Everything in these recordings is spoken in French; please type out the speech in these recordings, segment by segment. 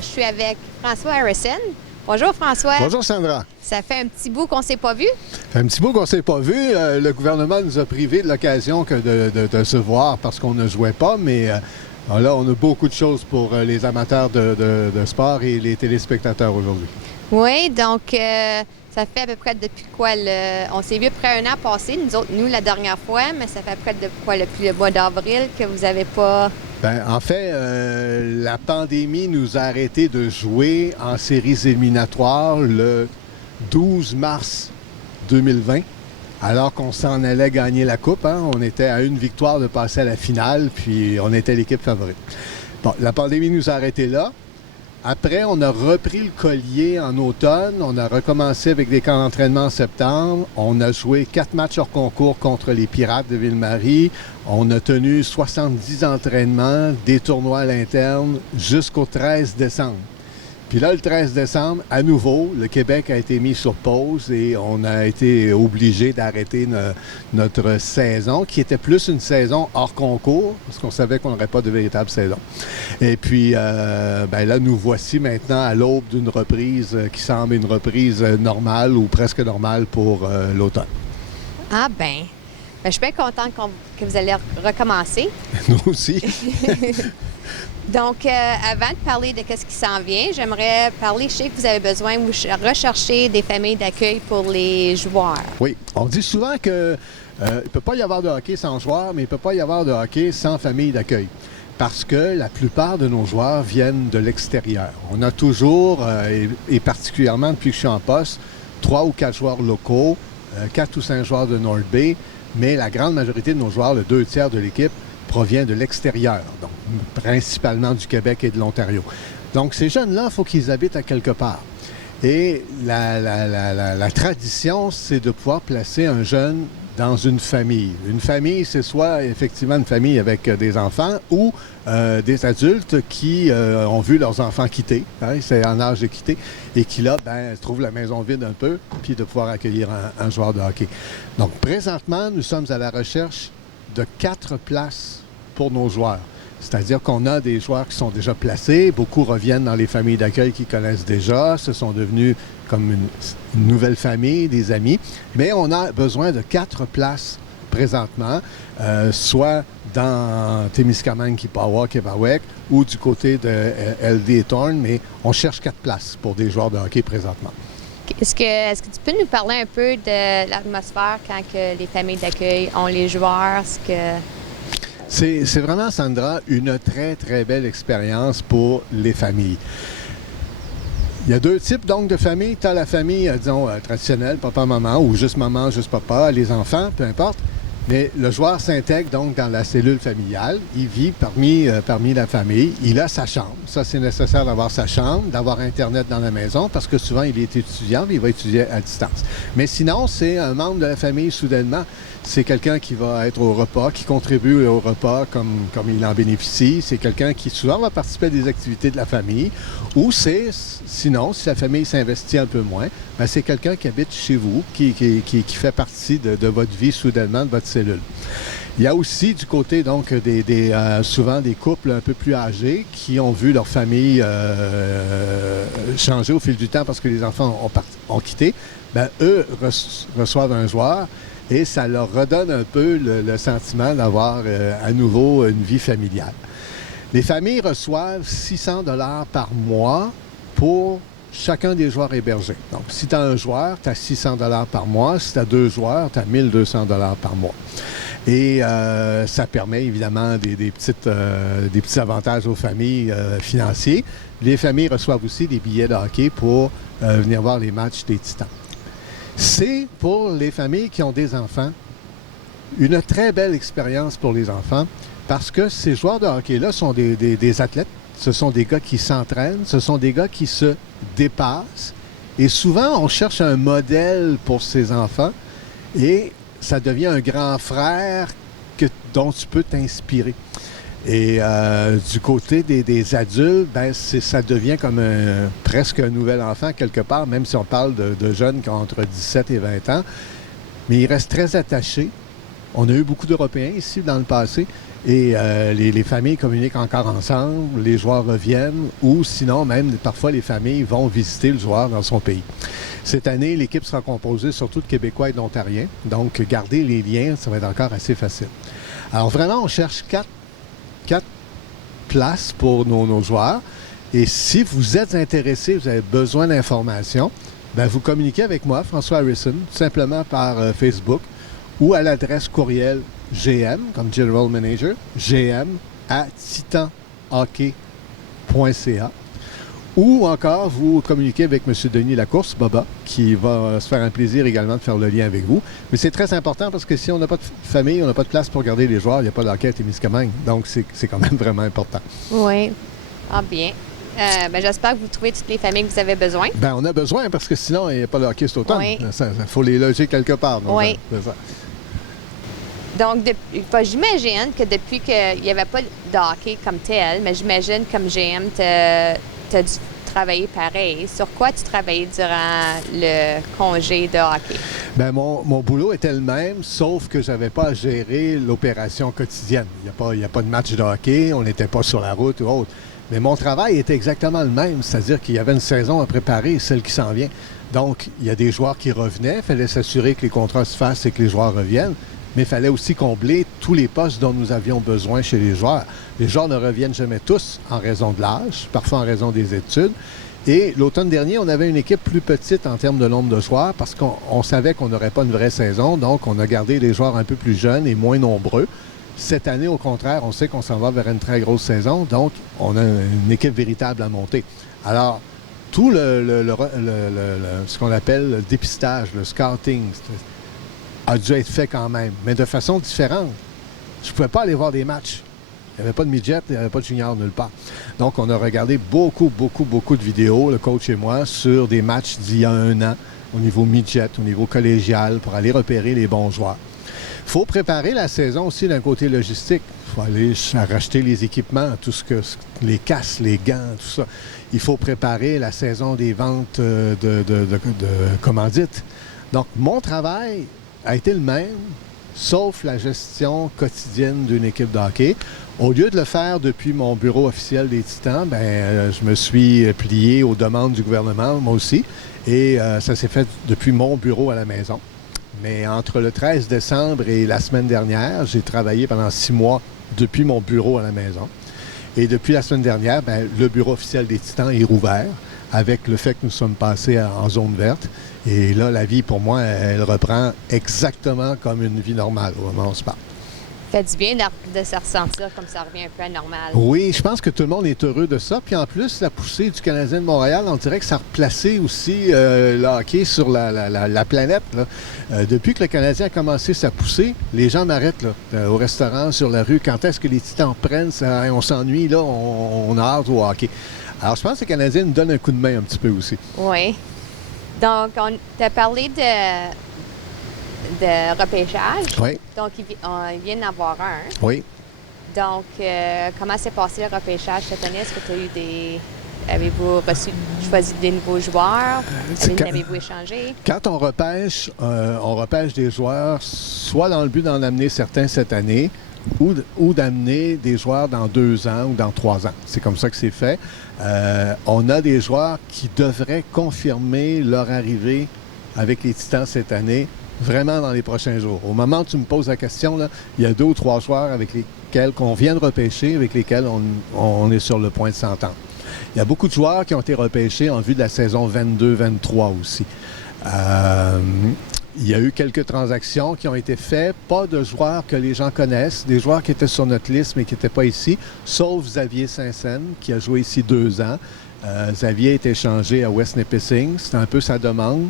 je suis avec François Harrison. Bonjour François. Bonjour Sandra. Ça fait un petit bout qu'on ne s'est pas vu. Ça fait un petit bout qu'on ne s'est pas vu. Le gouvernement nous a privé de l'occasion de se voir parce qu'on ne jouait pas, mais là, on a beaucoup de choses pour les amateurs de sport et les téléspectateurs aujourd'hui. Oui, donc ça fait à peu près depuis quoi? On s'est vu après un an passé, nous la dernière fois, mais ça fait à peu près depuis quoi? Depuis le mois d'avril que vous n'avez pas... Bien, en fait, la pandémie nous a arrêté de jouer en séries éliminatoires le 12 mars 2020, alors qu'on s'en allait gagner la Coupe. Hein? On était à une victoire de passer à la finale, puis on était l'équipe favorite. Bon, la pandémie nous a arrêtés là. Après, on a repris le collier en automne. On a recommencé avec des camps d'entraînement en septembre. On a joué 4 matchs hors concours contre les Pirates de Ville-Marie. On a tenu 70 entraînements, des tournois à l'interne jusqu'au 13 décembre. Puis là, le 13 décembre, à nouveau, le Québec a été mis sur pause et on a été obligé d'arrêter notre saison, qui était plus une saison hors concours, parce qu'on savait qu'on n'aurait pas de véritable saison. Et puis, ben là, nous voici maintenant à l'aube d'une reprise qui semble une reprise normale ou presque normale pour l'automne. Ah ben, je suis bien contente que vous allez recommencer. Nous aussi. Donc, avant de parler de ce qui s'en vient, j'aimerais parler, je sais que vous avez besoin, vous recherchez des familles d'accueil pour les joueurs. Oui, on dit souvent que il ne peut pas y avoir de hockey sans joueurs, mais il ne peut pas y avoir de hockey sans famille d'accueil. Parce que la plupart de nos joueurs viennent de l'extérieur. On a toujours, et particulièrement depuis que je suis en poste, 3 ou 4 joueurs locaux, 4 ou 5 joueurs de North Bay, mais la grande majorité de nos joueurs, le 2 tiers de l'équipe, provient de l'extérieur, donc principalement du Québec et de l'Ontario. Donc, ces jeunes-là, il faut qu'ils habitent à quelque part. Et la tradition, c'est de pouvoir placer un jeune dans une famille. Une famille, c'est soit effectivement une famille avec des enfants ou des adultes qui ont vu leurs enfants quitter, hein, c'est en âge de quitter, et qui là, ben, trouvent la maison vide un peu, puis de pouvoir accueillir un joueur de hockey. Donc, présentement, nous sommes à la recherche de 4 places pour nos joueurs. C'est-à-dire qu'on a des joueurs qui sont déjà placés, beaucoup reviennent dans les familles d'accueil qu'ils connaissent déjà, ce sont devenus comme une nouvelle famille, des amis, mais on a besoin de 4 places présentement, soit dans Témiscamingue, Kippawa, Québec, ou du côté de LD et Thorne, mais on cherche 4 places pour des joueurs de hockey présentement. Est-ce que tu peux nous parler un peu de l'atmosphère quand que les familles d'accueil ont les joueurs? C'est vraiment, Sandra, une très, très belle expérience pour les familles. Il y a 2 types donc de familles. Tu as la famille, disons, traditionnelle, papa-maman, ou juste maman, juste papa, les enfants, peu importe. Mais le joueur s'intègre donc dans la cellule familiale. Il vit parmi la famille. Il a sa chambre. Ça, c'est nécessaire d'avoir sa chambre, d'avoir Internet dans la maison, parce que souvent, il est étudiant, mais il va étudier à distance. Mais sinon, c'est un membre de la famille, soudainement. C'est quelqu'un qui va être au repas, qui contribue au repas comme il en bénéficie. C'est quelqu'un qui souvent va participer à des activités de la famille. Ou sinon, si la famille s'investit un peu moins, bien, c'est quelqu'un qui habite chez vous, qui fait partie de votre vie soudainement, de votre cellule. Il y a aussi du côté, donc, souvent des couples un peu plus âgés qui ont vu leur famille changer au fil du temps parce que les enfants ont quitté. Bien, eux reçoivent un joueur. Et ça leur redonne un peu le sentiment d'avoir à nouveau une vie familiale. Les familles reçoivent 600 $ par mois pour chacun des joueurs hébergés. Donc, si tu as un joueur, tu as 600 $ par mois. Si tu as 2 joueurs, tu as 1200 $ par mois. Et ça permet évidemment des petits avantages aux familles financiers. Les familles reçoivent aussi des billets de hockey pour venir voir les matchs des Titans. C'est pour les familles qui ont des enfants une très belle expérience pour les enfants parce que ces joueurs de hockey-là sont des athlètes, ce sont des gars qui s'entraînent, ce sont des gars qui se dépassent et souvent on cherche un modèle pour ces enfants et ça devient un grand frère dont tu peux t'inspirer. Et du côté des adultes, ben, ça devient comme presque un nouvel enfant quelque part, même si on parle de jeunes qui ont entre 17 et 20 ans. Mais ils restent très attachés. On a eu beaucoup d'Européens ici dans le passé. Et les familles communiquent encore ensemble, les joueurs reviennent ou sinon même parfois les familles vont visiter le joueur dans son pays. Cette année, l'équipe sera composée surtout de Québécois et d'Ontariens, donc garder les liens, ça va être encore assez facile. Alors vraiment, on cherche quatre places pour nos joueurs et si vous êtes intéressé, vous avez besoin d'informations, bien, vous communiquez avec moi, François Harrison, tout simplement par Facebook ou à l'adresse courriel GM, comme General Manager, gm@titanhockey.ca. Ou encore, vous communiquez avec M. Denis Lacourse, Baba, qui va se faire un plaisir également de faire le lien avec vous. Mais c'est très important parce que si on n'a pas de famille, on n'a pas de place pour garder les joueurs, il n'y a pas d'hockey à Témiscamingue. Donc, c'est quand même vraiment important. Oui. Ah, bien. J'espère que vous trouvez toutes les familles que vous avez besoin. Bien, on a besoin parce que sinon, il n'y a pas de hockey cet automne. Oui. Il faut les loger quelque part. Donc, oui. C'est ça. Donc, j'imagine que depuis qu'il n'y avait pas de hockey comme tel, mais j'imagine comme GM, tu as dû travailler pareil. Sur quoi tu travaillais durant le congé de hockey? Bien, mon boulot était le même, sauf que je n'avais pas à gérer l'opération quotidienne. Il n'y a pas de match de hockey, on n'était pas sur la route ou autre. Mais mon travail était exactement le même, c'est-à-dire qu'il y avait une saison à préparer, celle qui s'en vient. Donc, il y a des joueurs qui revenaient, il fallait s'assurer que les contrats se fassent et que les joueurs reviennent. Mais il fallait aussi combler tous les postes dont nous avions besoin chez les joueurs. Les joueurs ne reviennent jamais tous en raison de l'âge, parfois en raison des études. Et l'automne dernier, on avait une équipe plus petite en termes de nombre de joueurs parce qu'on savait qu'on n'aurait pas une vraie saison. Donc, on a gardé les joueurs un peu plus jeunes et moins nombreux. Cette année, au contraire, on sait qu'on s'en va vers une très grosse saison. Donc, on a une équipe véritable à monter. Alors, tout ce qu'on appelle le dépistage, le scouting, a dû être fait quand même, mais de façon différente. Je ne pouvais pas aller voir des matchs. Il n'y avait pas de midget, il n'y avait pas de junior nulle part. Donc, on a regardé beaucoup de vidéos, le coach et moi, sur des matchs d'il y a un an, au niveau midget, au niveau collégial, pour aller repérer les bons joueurs. Il faut préparer la saison aussi d'un côté logistique. Il faut aller racheter les équipements, les casques, les gants, tout ça. Il faut préparer la saison des ventes de commandites. Donc, mon travail a été le même, sauf la gestion quotidienne d'une équipe de hockey. Au lieu de le faire depuis mon bureau officiel des Titans, je me suis plié aux demandes du gouvernement, moi aussi, et ça s'est fait depuis mon bureau à la maison. Mais entre le 13 décembre et la semaine dernière, j'ai travaillé pendant 6 mois depuis mon bureau à la maison. Et depuis la semaine dernière, le bureau officiel des Titans est rouvert avec le fait que nous sommes passés en zone verte. Et là, la vie, pour moi, elle reprend exactement comme une vie normale au moment où on se parle. Ça fait du bien de se ressentir comme ça revient un peu à normal. Oui, je pense que tout le monde est heureux de ça. Puis en plus, la poussée du Canadien de Montréal, on dirait que ça a replacé aussi le hockey sur la planète. Là. Depuis que le Canadien a commencé sa poussée, les gens m'arrêtent là, au restaurant, sur la rue. Quand est-ce que les Titans prennent? On s'ennuie, là, on a hâte au hockey. Alors, je pense que le Canadien nous donne un coup de main un petit peu aussi. Oui. Donc, tu as parlé de repêchage. Oui. Donc, il vient d'en avoir un. Oui. Donc, comment s'est passé le repêchage cette année? Est-ce que tu as eu Avez-vous choisi des nouveaux joueurs? Avez-vous échangé? Quand on repêche des joueurs soit dans le but d'en amener certains cette année ou d'amener des joueurs dans 2 ans ou dans 3 ans. C'est comme ça que c'est fait. On a des joueurs qui devraient confirmer leur arrivée avec les Titans cette année, vraiment dans les prochains jours. Au moment où tu me poses la question, là, il y a 2 ou 3 joueurs avec lesquels qu'on vient de repêcher, avec lesquels on est sur le point de s'entendre. Il y a beaucoup de joueurs qui ont été repêchés en vue de la saison 22-23 aussi. Il y a eu quelques transactions qui ont été faites, pas de joueurs que les gens connaissent, des joueurs qui étaient sur notre liste mais qui n'étaient pas ici, sauf Xavier Saint-Saëns qui a joué ici 2 ans. Xavier a été échangé à West Nipissing, c'était un peu sa demande.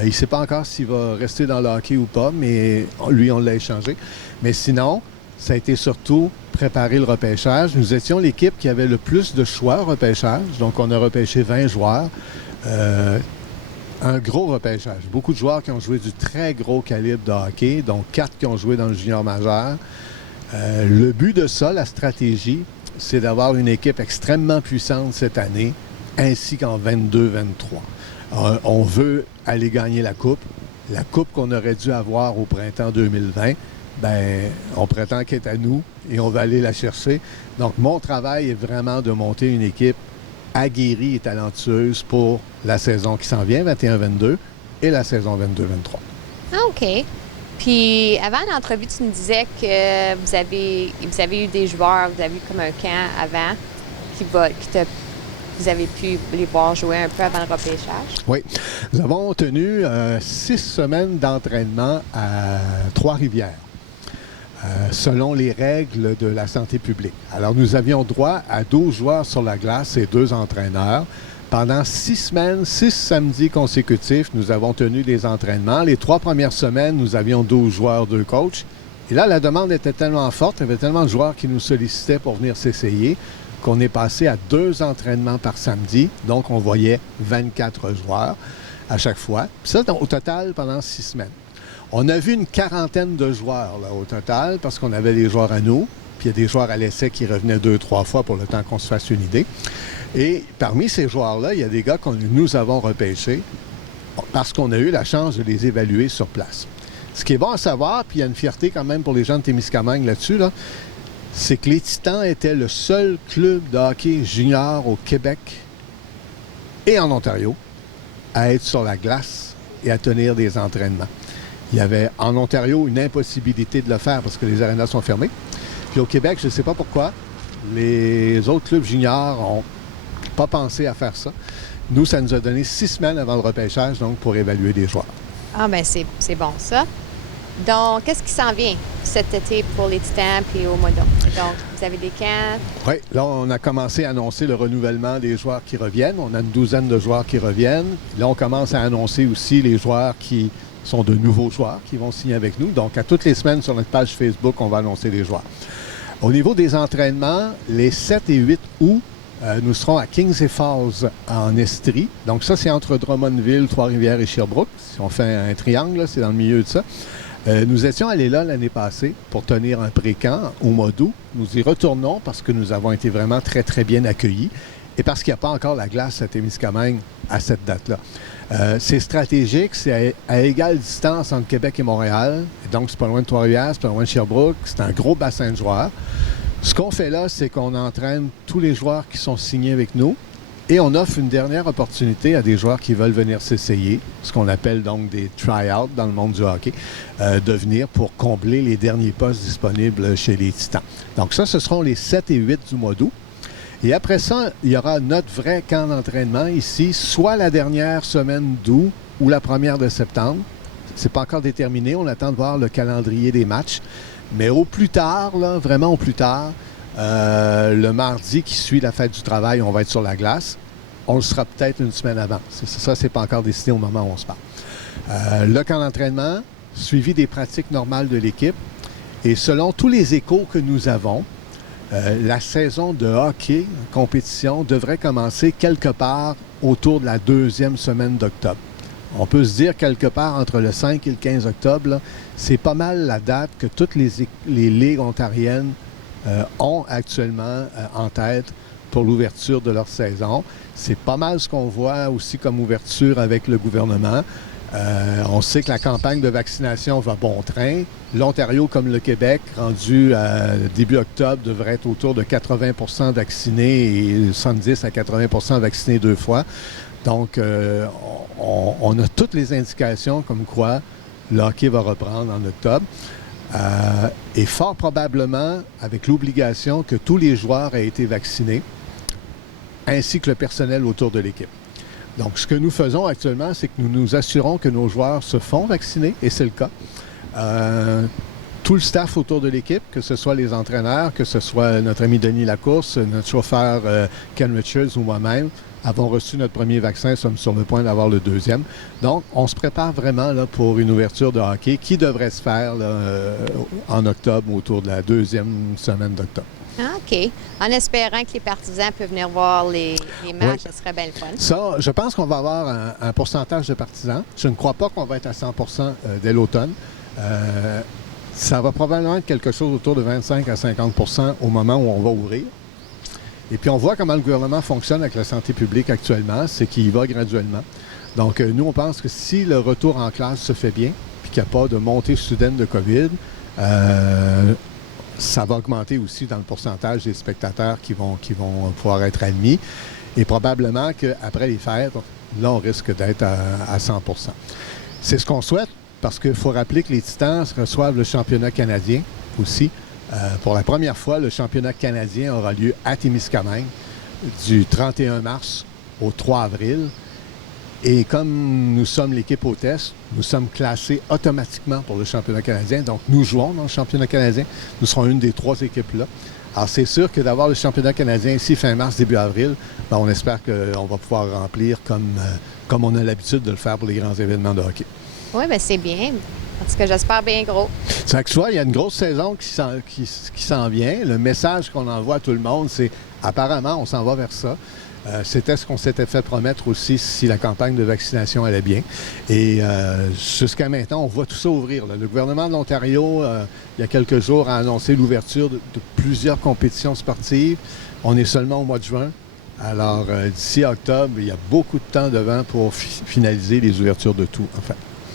Il ne sait pas encore s'il va rester dans le hockey ou pas, mais lui, on l'a échangé. Mais sinon, ça a été surtout préparer le repêchage. Nous étions l'équipe qui avait le plus de choix au repêchage, donc on a repêché 20 joueurs. Un gros repêchage. Beaucoup de joueurs qui ont joué du très gros calibre de hockey, dont 4 qui ont joué dans le junior majeur. Le but de ça, la stratégie, c'est d'avoir une équipe extrêmement puissante cette année, ainsi qu'en 22-23. On veut aller gagner la coupe qu'on aurait dû avoir au printemps 2020, ben, on prétend qu'elle est à nous et on va aller la chercher. Donc, mon travail est vraiment de monter une équipe aguerrie et talentueuse pour la saison qui s'en vient, 21-22, et la saison 22-23. Ah, OK. Puis, avant l'entrevue, tu nous disais que vous avez eu des joueurs, vous avez eu comme un camp avant vous avez pu les voir jouer un peu avant le repêchage? Oui. Nous avons tenu 6 semaines d'entraînement à Trois-Rivières, selon les règles de la santé publique. Alors, nous avions droit à 12 joueurs sur la glace et 2 entraîneurs. Pendant 6 semaines, 6 samedis consécutifs, nous avons tenu des entraînements. Les 3 premières semaines, nous avions 12 joueurs, 2 coachs. Et là, la demande était tellement forte, il y avait tellement de joueurs qui nous sollicitaient pour venir s'essayer qu'on est passé à 2 entraînements par samedi. Donc, on voyait 24 joueurs à chaque fois. Puis ça, au total, pendant 6 semaines. On a vu une quarantaine de joueurs là, au total, parce qu'on avait des joueurs à nous, puis il y a des joueurs à l'essai qui revenaient 2-3 fois pour le temps qu'on se fasse une idée. Et parmi ces joueurs-là, il y a des gars que nous avons repêchés parce qu'on a eu la chance de les évaluer sur place. Ce qui est bon à savoir, puis il y a une fierté quand même pour les gens de Témiscamingue là-dessus, là, c'est que les Titans étaient le seul club de hockey junior au Québec et en Ontario à être sur la glace et à tenir des entraînements. Il y avait en Ontario une impossibilité de le faire parce que les arénas sont fermés. Puis au Québec, je ne sais pas pourquoi, les autres clubs juniors n'ont pas pensé à faire ça. Nous, ça nous a donné 6 semaines avant le repêchage, donc, pour évaluer des joueurs. Ah, bien, c'est bon, ça. Donc, qu'est-ce qui s'en vient cet été pour les Titans et au mois d'août? Donc, vous avez des camps? Oui, là, on a commencé à annoncer le renouvellement des joueurs qui reviennent. On a une douzaine de joueurs qui reviennent. Là, on commence à annoncer aussi les joueurs qui sont de nouveaux joueurs qui vont signer avec nous. Donc, à toutes les semaines, sur notre page Facebook, on va annoncer les joueurs. Au niveau des entraînements, les 7 et 8 août, nous serons à Kings Falls en Estrie. Donc, ça, c'est entre Drummondville, Trois-Rivières et Sherbrooke. Si on fait un triangle, là, c'est dans le milieu de ça. Nous étions allés là l'année passée pour tenir un pré-camp au mois d'août. Nous y retournons parce que nous avons été vraiment très, très bien accueillis et parce qu'il n'y a pas encore la glace à Témiscamingue à cette date-là. C'est stratégique, c'est à égale distance entre Québec et Montréal. Et donc, c'est pas loin de Trois-Rivières, c'est pas loin de Sherbrooke. C'est un gros bassin de joueurs. Ce qu'on fait là, c'est qu'on entraîne tous les joueurs qui sont signés avec nous et on offre une dernière opportunité à des joueurs qui veulent venir s'essayer, ce qu'on appelle donc des try-outs dans le monde du hockey, de venir pour combler les derniers postes disponibles chez les Titans. Donc ça, ce seront les 7 et 8 du mois d'août. Et après ça, il y aura notre vrai camp d'entraînement ici, soit la dernière semaine d'août ou la première de septembre. C'est pas encore déterminé, on attend de voir le calendrier des matchs. Mais au plus tard, là, vraiment au plus tard, le mardi qui suit la fête du travail, on va être sur la glace. On le sera peut-être une semaine avant. Ça, c'est pas encore décidé au moment où on se parle. Le camp d'entraînement, suivi des pratiques normales de l'équipe. Et selon tous les échos que nous avons, la saison de hockey, compétition, devrait commencer quelque part autour de la 2e semaine d'octobre. On peut se dire quelque part entre le 5 et le 15 octobre, là, c'est pas mal la date que toutes les ligues ontariennes ont actuellement en tête pour l'ouverture de leur saison. C'est pas mal ce qu'on voit aussi comme ouverture avec le gouvernement. On sait que la campagne de vaccination va bon train. L'Ontario, comme le Québec, rendu début octobre, devrait être autour de 80 vaccinés et 70 à 80 vaccinés 2 fois. Donc, on a toutes les indications comme quoi le hockey va reprendre en octobre. Et fort probablement avec l'obligation que tous les joueurs aient été vaccinés, ainsi que le personnel autour de l'équipe. Donc, ce que nous faisons actuellement, c'est que nous nous assurons que nos joueurs se font vacciner, et c'est le cas. Tout le staff autour de l'équipe, que ce soit les entraîneurs, que ce soit notre ami Denis Lacourse, notre chauffeur Ken Richards ou moi-même, avons reçu notre premier vaccin, sommes sur le point d'avoir le 2e. Donc, on se prépare vraiment là, pour une ouverture de hockey qui devrait se faire là, en octobre, autour de la 2e semaine d'octobre. Ah, OK. En espérant que les partisans peuvent venir voir les matchs, oui. Ça serait bien le fun. Ça, je pense qu'on va avoir un pourcentage de partisans. Je ne crois pas qu'on va être à 100 dès l'automne. Ça va probablement être quelque chose autour de 25 à 50 au moment où on va ouvrir. Et puis, on voit comment le gouvernement fonctionne avec la santé publique actuellement, c'est qu'il y va graduellement. Donc, nous, on pense que si le retour en classe se fait bien, puis qu'il n'y a pas de montée soudaine de COVID, Ça va augmenter aussi dans le pourcentage des spectateurs qui vont pouvoir être admis. Et probablement qu'après les fêtes, là, on risque d'être à 100 %. C'est ce qu'on souhaite, parce qu'il faut rappeler que les Titans reçoivent le championnat canadien aussi. Pour la première fois, le championnat canadien aura lieu à Témiscamingue du 31 mars au 3 avril. Et comme nous sommes l'équipe hôtesse, nous sommes classés automatiquement pour le championnat canadien. Donc, nous jouons dans le championnat canadien. Nous serons une des 3 équipes-là. Alors, c'est sûr que d'avoir le championnat canadien ici fin mars, début avril, ben, on espère qu'on va pouvoir remplir comme on a l'habitude de le faire pour les grands événements de hockey. Oui, bien, c'est bien. Parce que j'espère bien gros. C'est vrai que tu vois, il y a une grosse saison qui s'en vient. Le message qu'on envoie à tout le monde, c'est apparemment, on s'en va vers ça. C'était ce qu'on s'était fait promettre aussi si la campagne de vaccination allait bien. Et jusqu'à maintenant, on voit tout ça ouvrir. Là. Le gouvernement de l'Ontario, il y a quelques jours, a annoncé l'ouverture de plusieurs compétitions sportives. On est seulement au mois de juin. Alors, d'ici octobre, il y a beaucoup de temps devant pour finaliser les ouvertures de tout, enfin.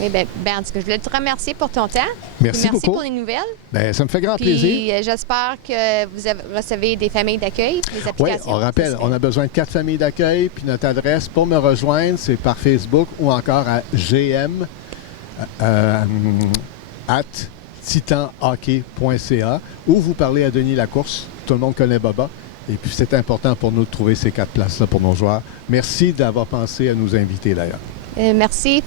Oui, bien, en tout cas, je voulais te remercier pour ton temps. Merci beaucoup. Pour les nouvelles. Bien, ça me fait grand Puis, plaisir. j'espère que vous recevez des familles d'accueil, des applications. Oui, on rappelle, on a besoin de 4 familles d'accueil, puis notre adresse pour me rejoindre, c'est par Facebook ou encore à gm @titanhockey.ca ou vous parlez à Denis Lacourse. Tout le monde connaît Baba. Et puis, c'est important pour nous de trouver ces 4 places-là pour nos joueurs. Merci d'avoir pensé à nous inviter, d'ailleurs. Merci.